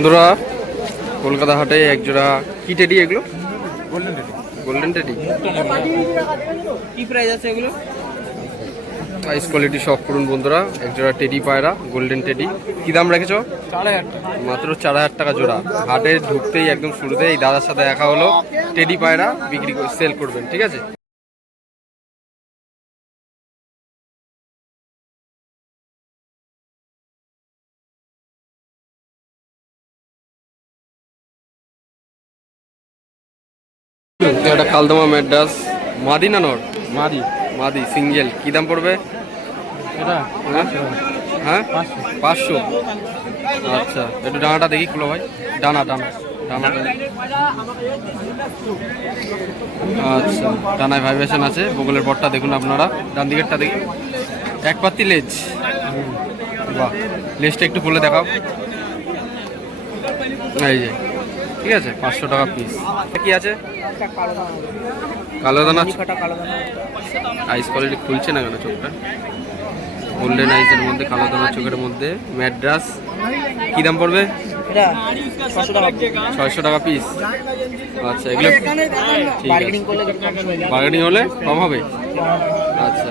বন্ধুরা কলকাতা হাটে একজোড়া কি টেডি এগুলো? গোল্ডেন টেডি কি প্রাইস আছে এগুলো? প্রাইস কোয়ালিটি সব করুন বন্ধুরা একজোড়া টেডি পায়রা গোল্ডেন টেডি কি দাম রেখেছো? চার হাজার টাকা। মাত্র চার হাজার টাকা জোড়া। হাটে ঢুকতেই একদম শুরুতে এই দাদার সাথে দেখা হলো। টেডি পায়রা বিক্রি সেল করবেন ঠিক আছে? এটা কালদমা ম্যাড্রাস মাদি না নর? মাদি। মাদি সিঙ্গেল। কি দাম পড়বে? এটা? হ্যাঁ? হ্যাঁ? পাঁচশো। পাঁচশো? আচ্ছা একটু ডানাটা দেখি খুলো ভাই। ডানা ডানা ডানাটা আচ্ছা ডানায় ভাইব্রেশন আছে। বগলের পরটা দেখুন আপনারা। ডান দিকেরটা দেখি। এক পাত্তি লেজ। বাহ লেজটা একটু খুলে দেখাও। এই যে ঠিক আছে পাঁচশো টাকা পিস কি আছে? কালো দানা আইস কোয়ালিটি খুলছে না কেন চোখটা? গোল্ডেন আইসের মধ্যে কালো দানা চোখের মধ্যে ম্যাড্রাস কি দাম পড়বে? ছয়শো টাকা পিস আচ্ছা এগুলো বার্গেনিং হলে কম হবে? আচ্ছা।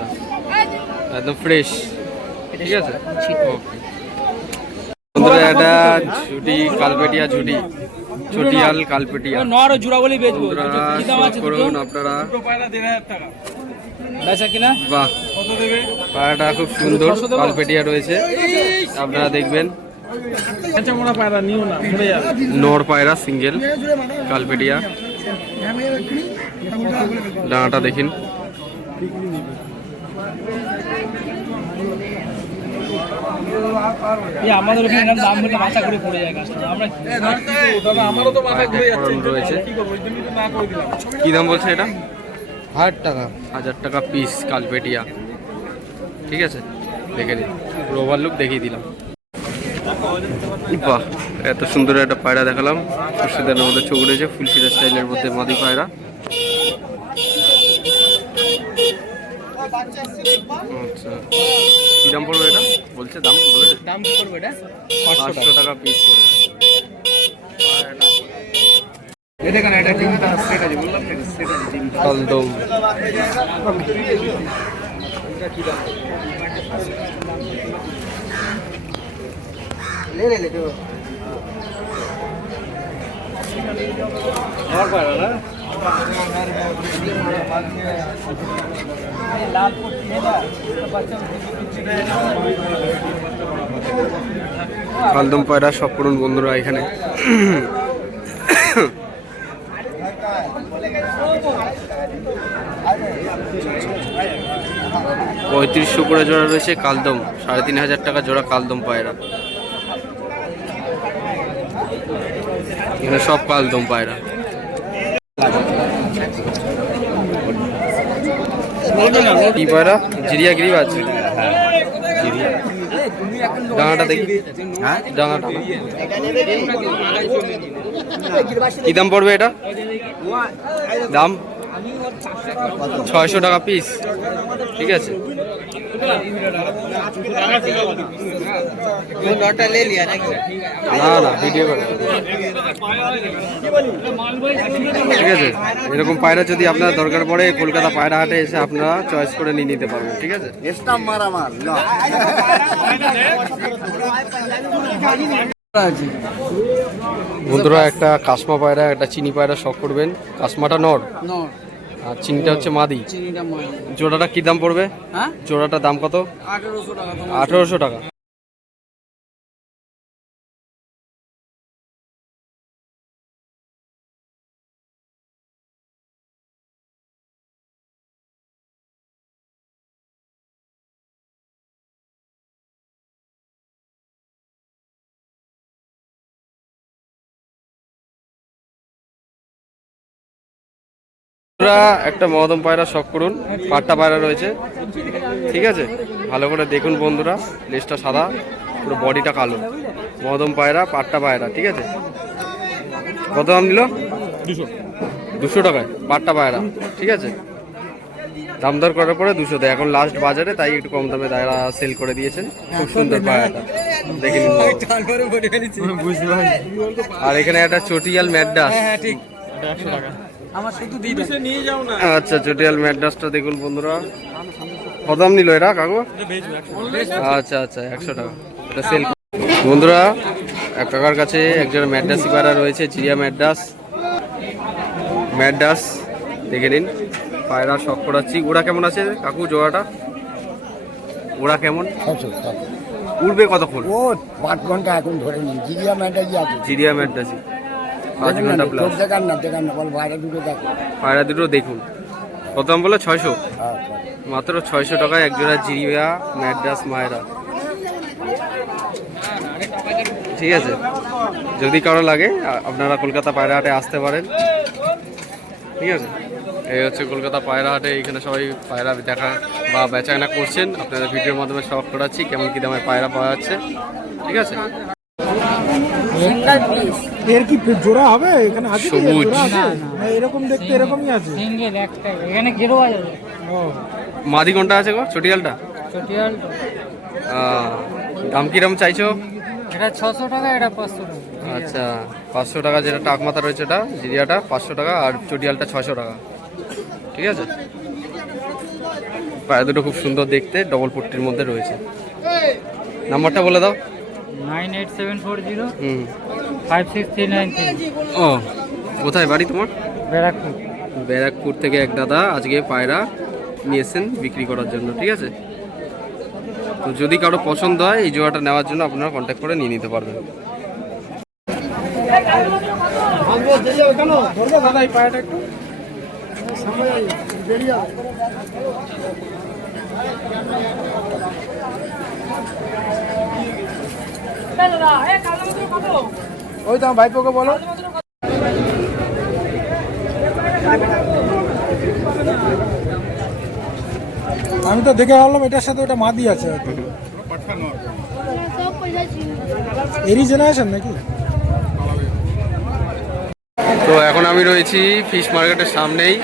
একদম ফ্রেশ ঠিক আছে? ওকে বন্ধুরা এটা ঝুটি কালপেটিয়া ঝুটি। চটিয়াল কালপেটিয়া। নর জোড়া বেচবো। করুন আপনারা। বাহ। পায়রাটা খুব সুন্দর কালপেটিয়া রয়েছে। আপনারা দেখবেন। যাবে। নর পায়রা সিঙ্গেল কালপেটিয়া। ডানাটা দেখিন। আমাদের ওখানে দাম হলে মাথা করে পড়ে যায় কাজটা আমরা আমারও তো মাথা ঘুরে যাচ্ছে। ফরম রয়েছে কি দাম বলছে এটা? হাজার টাকা। হাজার টাকা পিস কালপেটিয়া। ঠিক আছে? দেখে নিন পুরো ওভারলুক দেখিয়ে দিলাম। বাহ এত সুন্দর একটা পায়রা দেখালাম। খুরশিদার মধ্যে চোখ রয়েছে ফুলশিরা স্টাইলের মধ্যে মাদি পায়রা। আচ্ছা। কী দাম পড়বে এটা? বলছে দাম বলে দাম পড়বে এটা পাঁচশো টাকা। পিস পড়বে। এটা কেন এটা আছে বললাম না সেট আছে। টিমটা একদম। লে লে লে लाल कोट में ना बच्चा কালদম পায়রা সব করুন বন্ধুরা এখানে পঁয়ত্রিশশো করে জোড়া রয়েছে কালদম সাড়ে তিন হাজার টাকা জোড়া কালদম পায়রা এখানে সব কালদম পায়রা কি পায়রা জিরিয়া দেখি। হ্যাঁ? কি দাম পড়বে এটা? দাম? ছয়শো টাকা পিস ঠিক আছে। লে না না ভিডিও করে ঠিক আছে? এরকম পায়রা যদি আপনার দরকার পড়ে, কলকাতা পায়রা হাটে এসে আপনারা চয়েস করে নিয়ে নিতে পারবেন, ঠিক আছে? বন্ধুরা, একটা কাসমা পায়রা, একটা চিনি পায়রা শখ করবেন। কাসমাটা নর? নর। আর চিনিটা হচ্ছে মাদি। মই জোড়াটা কি দাম পড়বে? হ্যাঁ? জোড়াটার দাম কত? আঠারোশো টাকা। আঠেরোশো টাকা। বন্ধুরা, একটা মদম পায়রা শখ করুন পাট্টা পায়রা রয়েছে। ঠিক আছে? ভালো করে দেখুন বন্ধুরা লেজটা সাদা পুরো বডিটা কালো। মদম পায়রা পাট্টা পায়রা ঠিক আছে? কত দাম নিল? দুশো। দুশো টাকায় পাট্টা পায়রা ঠিক আছে? দাম দর করার পরে দুশো দেয়। এখন লাস্ট বাজারে তাই একটু কম দামে তারা সেল করে দিয়েছেন। খুব সুন্দর পায়রাটা। দেখে আর এখানে একটা চটিয়াল ম্যাডাস হ্যাঁ ঠিক। আমার শুধু দিয়ে নিয়ে যাও না। আচ্ছা চটিয়াল ম্যাডাসটা দেখুন বন্ধুরা। কত দাম নিল এটা কাকু আচ্ছা আচ্ছা একশো টাকা। এটা সেল বন্ধুরা এক কাকার কাছে একজন ম্যাডাসি পায়রা রয়েছে চিড়িয়া ম্যাডাস ম্যাডাস দেখে নিন। পায়রা শখ করাচ্ছি। ওরা কেমন আছে কাকু জোড়াটা? ওরা কেমন? উঠবে কতক্ষণ? ও পাঁচ ঘণ্টা এখন ধরে নিন জিরিয়া ম্যাটাজি আছে। চিড়িয়া ম্যাডাসি পাঁচ ঘণ্টা প্লাস দেখান না দেখান না বল বাইরে দুটো দেখো পায়রা দুটো দেখুন। কত দাম বলে ছয়শো। হ্যাঁ, মাত্র ছয়শো টাকায় একজোড়া জিরিয়া ম্যাড্রাস মায়েরা। ঠিক আছে? যদি কারও লাগে আপনারা কলকাতা পায়রা হাটে আসতে পারেন। ঠিক আছে? এই হচ্ছে কলকাতা পায়রা হাটে এখানে সবাই পায়রা দেখা বা বেচাকেনা করছেন। আপনাদের ভিডিওর মাধ্যমে সব করাচ্ছি কেমন কী দামে পায়রা পাওয়া যাচ্ছে। ঠিক আছে? এর কি জোড়া হবে? এখানে আছে কি? সবুজ। জোড়া আছে? না, এরকম দেখতে এরকমই আছে। সিঙ্গেল একটাই এখানে গেরো আছে। ও। মাদি কোনটা আছে গো? চটিয়ালটা? চটিয়াল। আহ, দাম কিরম চাইছো? এটা ছশো টাকা এটা পাঁচশো টাকা। আচ্ছা পাঁচশো টাকা যেটা টাক মাথা রয়েছে এটা জিরিয়াটা পাঁচশো টাকা আর চটিয়ালটা ছশো টাকা। ঠিক আছে? পায়ে দুটো খুব সুন্দর দেখতে ডবল পট্টির মধ্যে রয়েছে। নাম্বারটা বলে দাও। Nine eight seven four zero hmm. Five six three nine ও কোথায় বাড়ি তোমার? ব্যারাকপুর। ব্যারাকপুর থেকে এক দাদা আজকে পায়রা নিয়েছেন বিক্রি করার জন্য ঠিক আছে? তো যদি কারও পছন্দ হয় এই জোড়াটা নেওয়ার জন্য আপনারা কন্ট্যাক্ট করে নিয়ে নিতে পারবেন। দাদা ওই তো আমার ভাইপোকে বলো। আমি তো দেখে ভাবলাম এটার সাথে ওটা মাদি আছে। এরই জেনারেশন নাকি? তো এখন আমি রয়েছি ফিশ মার্কেটের সামনেই।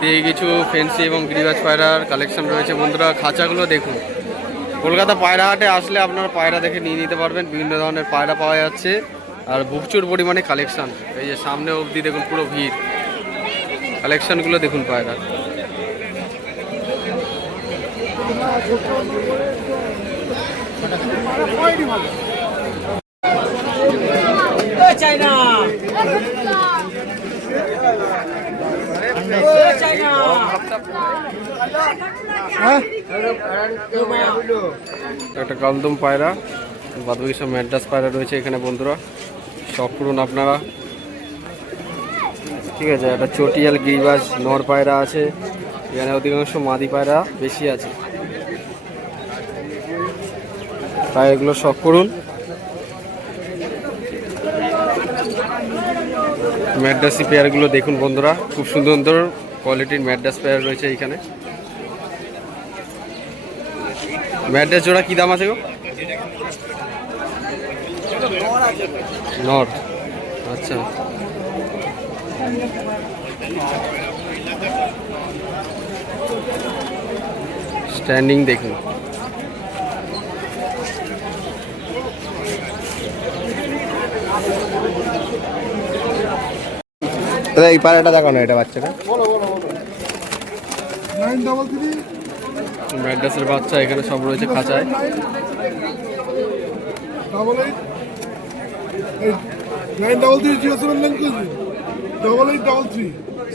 দিয়ে কিছু ফেন্সি এবং গিরিবাজ পায়রার কালেকশন রয়েছে বন্ধুরা। খাঁচাগুলো দেখুন। কলকাতা পায়রা হাটে আসলে আপনারা পায়রা দেখে নিয়ে নিতে পারবেন, বিভিন্ন ধরনের পায়রা পাওয়া যাচ্ছে। আর প্রচুর পরিমাণে কালেকশান এই যে সামনে অবধি দেখুন পুরো ভিড়। কালেকশানগুলো দেখুন পায়রা। চাইনা। একটা কালদম পায়রা, বাদবাকি সব ম্যাড্রাস পায়রা রয়েছে এখানে বন্ধুরা। সব করুন আপনারা। ঠিক আছে, একটা চটিয়াল গিরিবাজ নর পায়রা আছে। এখানে অধিকাংশ মাদি পায়রা বেশি আছে। তাই এগুলো শখ করুন ম্যাড্রাসি পেয়ারগুলো দেখুন বন্ধুরা, খুব সুন্দর সুন্দর কোয়ালিটির ম্যাড্রাস পেয়ার রয়েছে এইখানে ম্যাড্রাস জোড়া কি দাম আছে গো? নর। আচ্ছা। স্ট্যান্ডিং দেখুন। এই পাড়াটা দেখো না, এটা বাচ্চাটা। নাইন ডবল থ্রি ম্যাড্রাসের বাচ্চা এখানে সব রয়েছে খাঁচায়।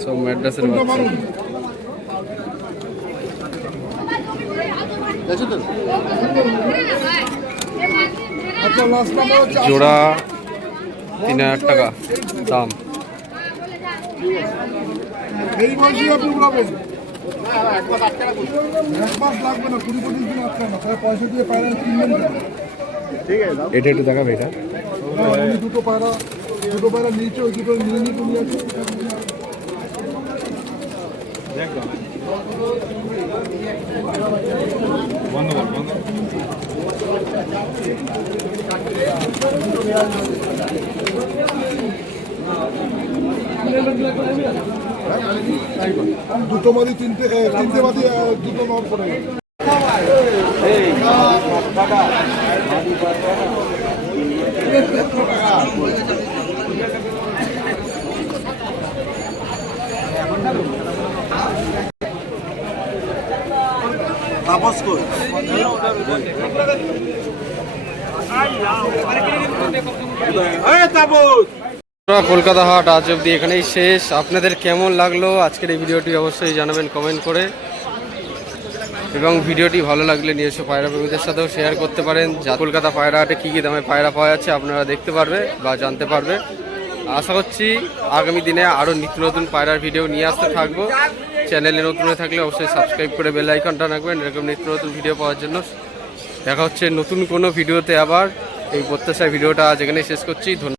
সব বাচ্চা। আচ্ছা জোড়া তিন হাজার টাকা দাম। এই বয়সে আপনি এটা একটু দেখাবে এটা? দুটো পায়রা দুটো পায়রা নিয়েছি ওই দুটো নিয়ে নিয়ে তুমি আছে দুটো মাদি তিনটে তিনটে মাদি দুটো নট পড়ে গেছে বন্ধুরা, কলকাতা হাট আজ অবধি এখানেই শেষ। আপনাদের কেমন লাগল? আজকের এই ভিডিওটি অবশ্যই জানাবেন কমেন্ট করে। এবং ভিডিওটি ভালো লাগলে নিজস্ব পায়রা প্রেমীদের সাথেও শেয়ার করতে পারেন। কলকাতা পায়রা হাটে কী কী দামে পায়রা পাওয়া যাচ্ছে আপনারা দেখতে পারবে বা জানতে পারবে। আশা করছি আগামী দিনে আরও নিত্য নতুন পায়রার ভিডিও নিয়ে আসতে থাকব। চ্যানেলে নতুন হয়ে থাকলে অবশ্যই সাবস্ক্রাইব করে বেল আইকনটা রাখবেন। এরকম নিত্য নতুন ভিডিও পাওয়ার জন্য। দেখা হচ্ছে নতুন কোনো ভিডিওতে আবার। এই প্রত্যাশায় ভিডিওটা আজ এখানে শেষ করছি। ধন্যবাদ।